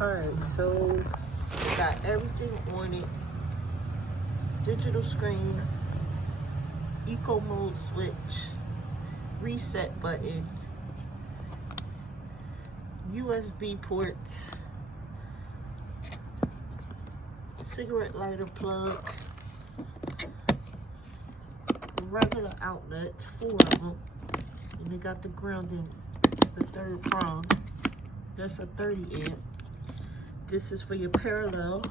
Alright, so got everything on it. Digital screen, eco mode switch, reset button, USB ports, cigarette lighter plug, regular outlets, 4 of them, and they got the grounding, the third prong. That's a 30 amp. This is for your parallel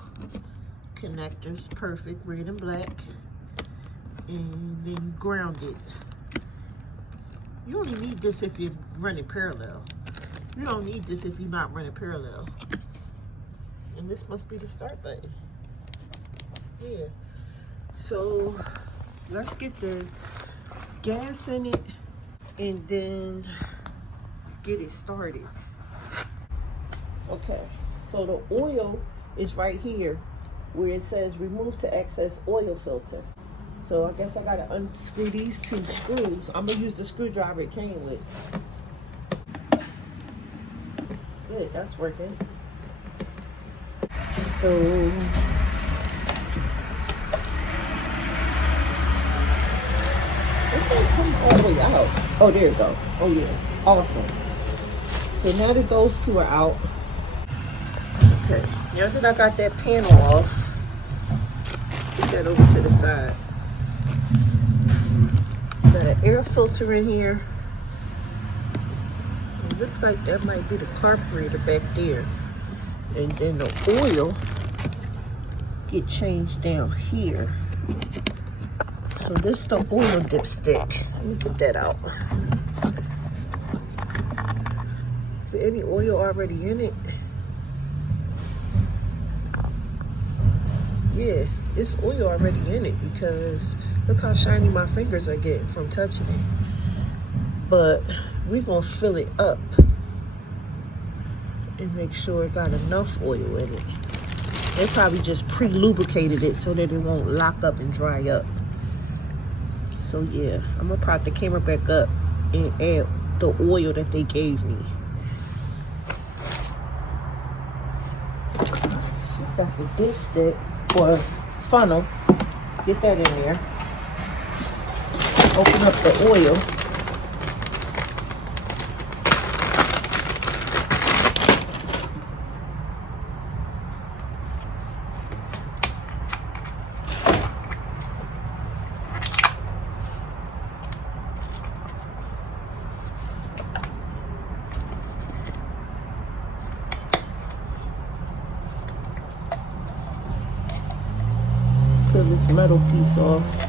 connectors, perfect, red and black, and then grounded. You only need this if you're running parallel. You don't need this if you're not running parallel. And this must be the start button. Yeah. So let's get the gas in it and then get it started. Okay, so the oil is right here where it says remove to access oil filter. So I guess I gotta unscrew these 2 screws. I'm gonna use the screwdriver it came with. Good, that's working. So it can't come all the way out. Oh, there it go. Oh yeah, awesome. So now that those 2 are out, okay, now that I got that panel off, put that over to the side. Got an air filter in here. It looks like that might be the carburetor back there. And then the oil get changed down here. So this is the oil dipstick. Let me get that out. Is there any oil already in it? Yeah, it's oil already in it because look how shiny my fingers are getting from touching it. But we're gonna fill it up and make sure it got enough oil in it. They probably just pre-lubricated it so that it won't lock up and dry up. So yeah, I'm gonna prop the camera back up and add the oil that they gave me. So got the dipstick or funnel. Get that in there. Open up the oil. Peel this metal piece off,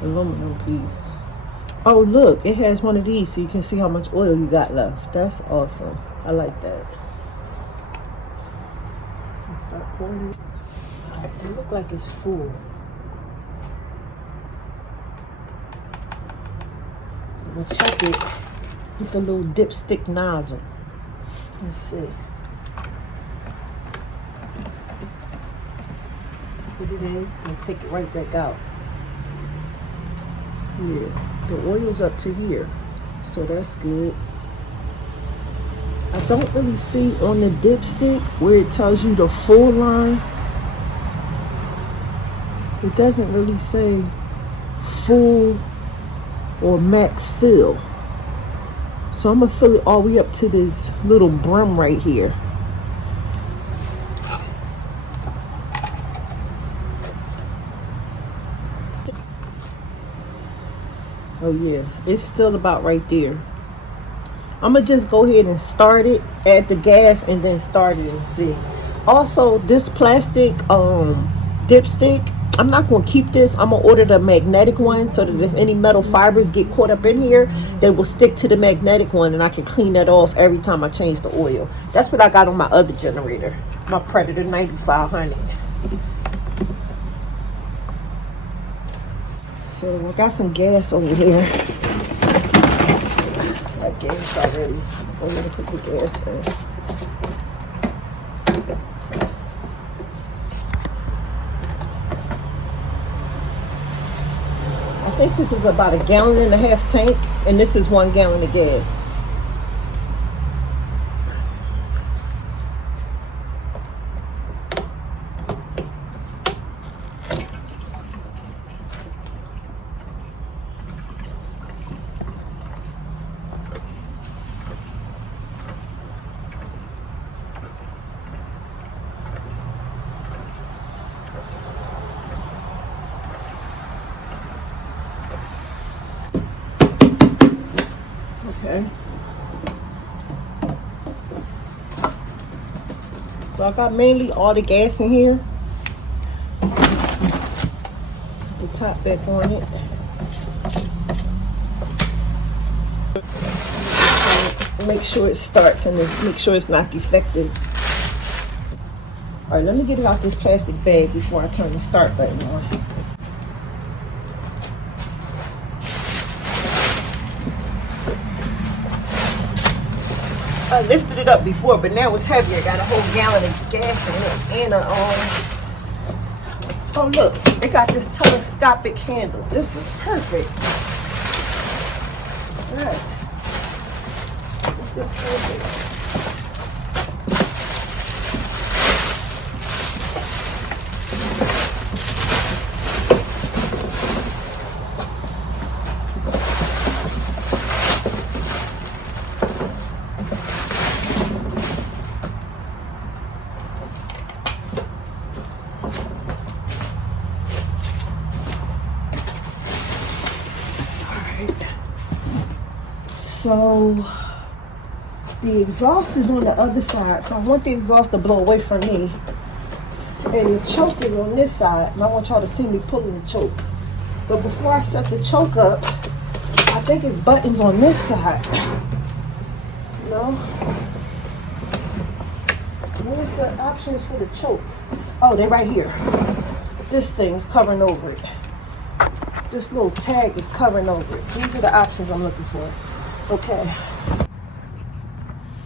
aluminum piece. Oh look, it has one of these so you can see how much oil you got left. That's awesome. I like that. Let's start pouring it. It looks like it's full. I'm gonna check it with the little dipstick nozzle. Let's see. Put it in and take it right back out. Yeah, the oil's up to here, so that's good. I don't really see on the dipstick where it tells you the full line. It doesn't really say full or max fill. So I'm gonna fill it all the way up to this little brim right here. Oh yeah, it's still about right there. I'm gonna just go ahead and start it, add the gas, and then start it and see. Also, this plastic dipstick, I'm not gonna keep this. I'm gonna order the magnetic one so that if any metal fibers get caught up in here, they will stick to the magnetic one and I can clean that off every time I change the oil. That's what I got on my other generator, my Predator 9500. So I got some gas over here. I got gas already. I'm going to put the gas in. I think this is about 1.5 gallon tank, and this is 1 gallon of gas. So I got mainly all the gas in here. The top back on it. Make sure it starts and then make sure it's not defective. All right, let me get it out this plastic bag before I turn the start button on. I lifted it up before, but now it's heavier. I got a whole gallon of gas in it and a oh look, it got this telescopic handle. This is perfect. Yes. This is perfect. So the exhaust is on the other side, so I want the exhaust to blow away from me. And the choke is on this side, and I want y'all to see me pulling the choke. But before I set the choke up, I think it's buttons on this side. No? Where's the options for the choke? Oh, they're right here. This thing is covering over it. This little tag is covering over it. These are the options I'm looking for. Okay.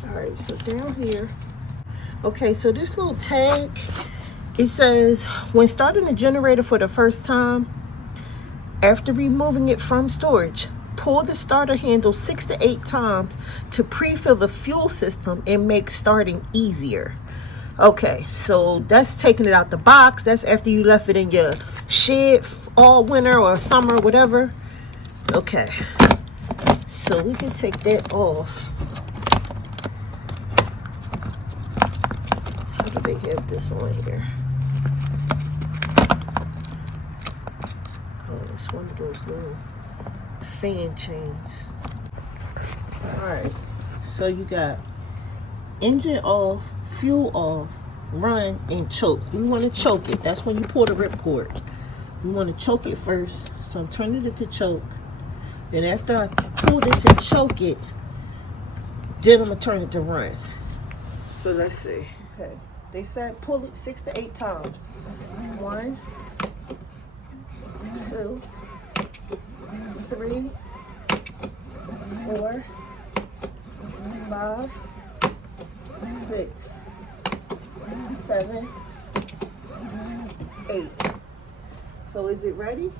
All right, so down here. Okay, so this little tag, it says, when starting the generator for the first time, after removing it from storage, pull the starter handle 6 to 8 times to pre-fill the fuel system and make starting easier. Okay, so that's taking it out the box. That's after you left it in your shed all winter or summer, whatever. Okay. So we can take that off. How do they have this on here? Oh, it's one of those little fan chains. Alright, so you got engine off, fuel off, run, and choke. You want to choke it. That's when you pull the ripcord. You want to choke it first. So I'm turning it to choke. Then after I pull this and choke it, then I'm going to turn it to run. So let's see. Okay. They said pull it 6 to 8 times. 1, 2, 3, 4, 5, 6, 7, 8. So is it ready?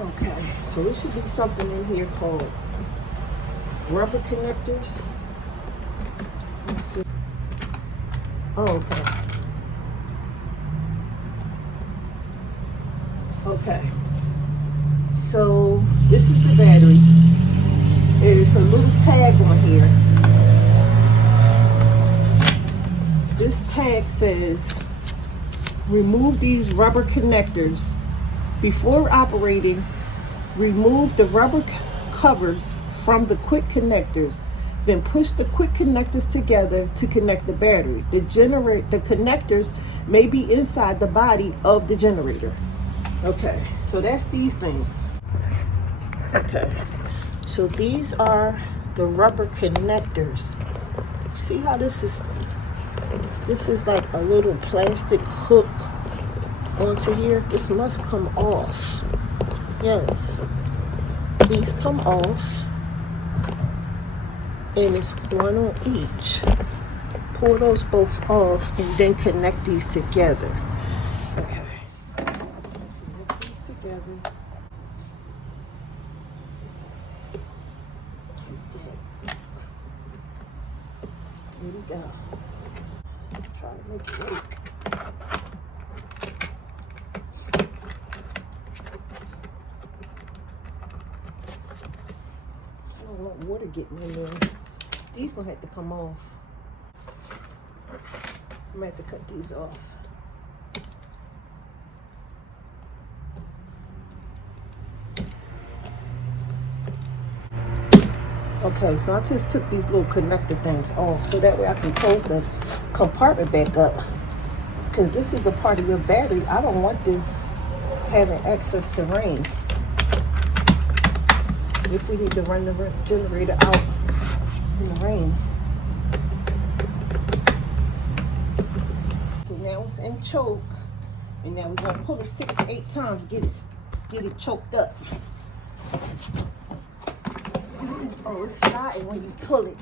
Okay, so it should be something in here called rubber connectors. Let's see. Oh, okay. Okay. So this is the battery. There's a little tag on here. This tag says, remove these rubber connectors. Before operating, remove the rubber covers from the quick connectors. Then push the quick connectors together to connect the battery. The connectors may be inside the body of the generator. Okay, so that's these things. Okay, so these are the rubber connectors. See how this is like a little plastic hook onto here. This must come off. Yes, these come off, and it's one on each. Pull those both off and then connect these together. Okay, connect these together like that. There we go. Try to make it work. water getting in there. These gonna have to come off. I'm gonna have to cut these off. Okay, so I just took these little connector things off so that way I can close the compartment back up. Because this is a part of your battery. I don't want this having access to rain. If we need to run the generator out in the rain. So now it's in choke. And now we're gonna pull it 6 to 8 times, get it choked up. Oh, it's sliding when you pull it.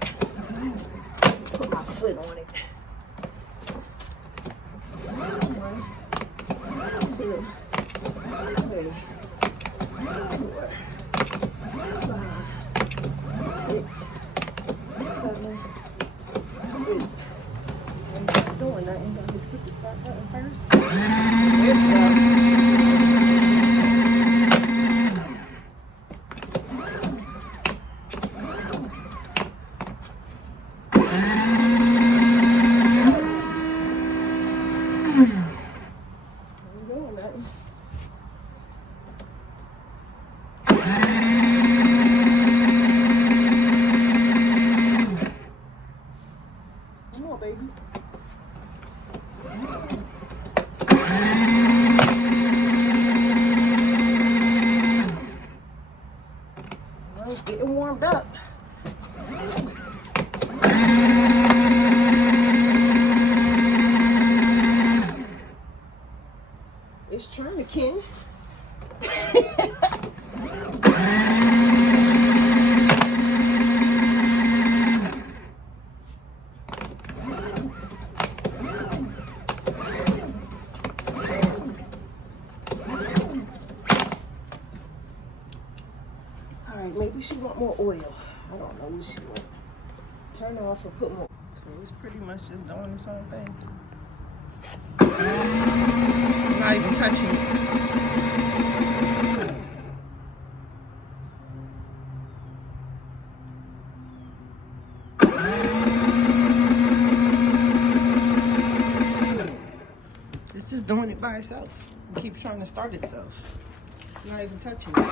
Put my foot on it. 1, 2, 3, 4, 5, 6, 7, 8. I'm not doing nothing. Let me put the start button first. There we go. Come on, baby. Well, it's getting warmed up. It's trying, Ken. Alright, maybe she want more oil. I don't know what she want. Turn it off and put more. So it's pretty much just doing its own thing. I'm not even touching it. It's just doing it by itself. It keeps trying to start itself. I'm not even touching it.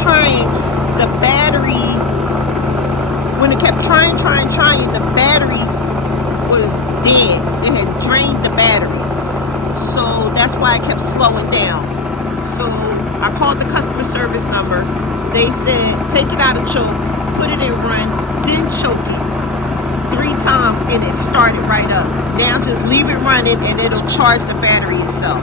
Trying, the battery, when it kept trying, the battery was dead. It had drained the battery. So that's why it kept slowing down. So I called the customer service number. They said, take it out of choke, put it in run, then choke it 3 times and it started right up. Now just leave it running and it'll charge the battery itself.